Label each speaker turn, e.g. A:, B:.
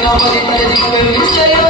A: Nobody tells you where we stay